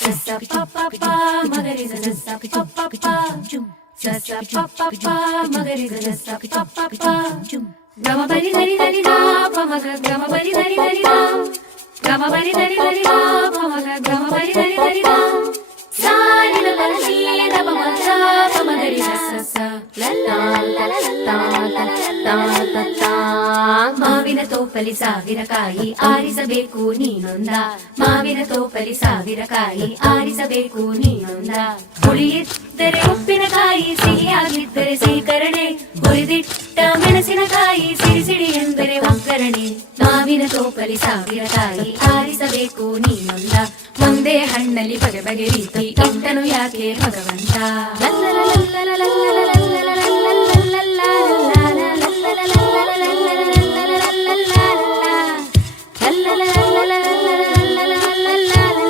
Sasa pa pa pa, margarita sasa pa pa pa. Sasa pa pa pa, margarita sasa pa pa pa. Gama bari dari dari da, pa ma ga gama bari dari dari da. Gama bari dari dari da, pa ma ga gama ಮಾವಿನ ತೋಪಲಿ ಸಾವಿರ ಕಾಯಿ ಆರಿಸಬೇಕು ನೀನೊಂದ ಮಾವಿನ ತೋಪಲಿ ಸಾವಿರ ಕಾಯಿ ಆರಿಸಬೇಕು ನೀನೊಂದ ಹುಳಿಯಿದ್ದರೆ ಉಪ್ಪಿನಕಾಯಿ ಸಿಹಿಯಾಗಿದ್ದರೆ ಸೀಕರಣೆ ಹುರಿದಿಟ್ಟ ಮೆಣಸಿನಕಾಯಿ ಸಿಡಿ ಸಿಡಿ ಎಂದರೆ ಒಗ್ಗರಣೆ ಮಾವಿನ ತೋಪಲಿ ಸಾವಿರ ಕಾಯಿ ಆರಿಸಬೇಕು ನೀನೊಂದ ಒಂದೇ ಹಣ್ಣಲ್ಲಿ ಬಗೆ ಬಗೆ ರೀತಿ ಇಟ್ಟನು ಯಾಕೆ ಭಗವಂತ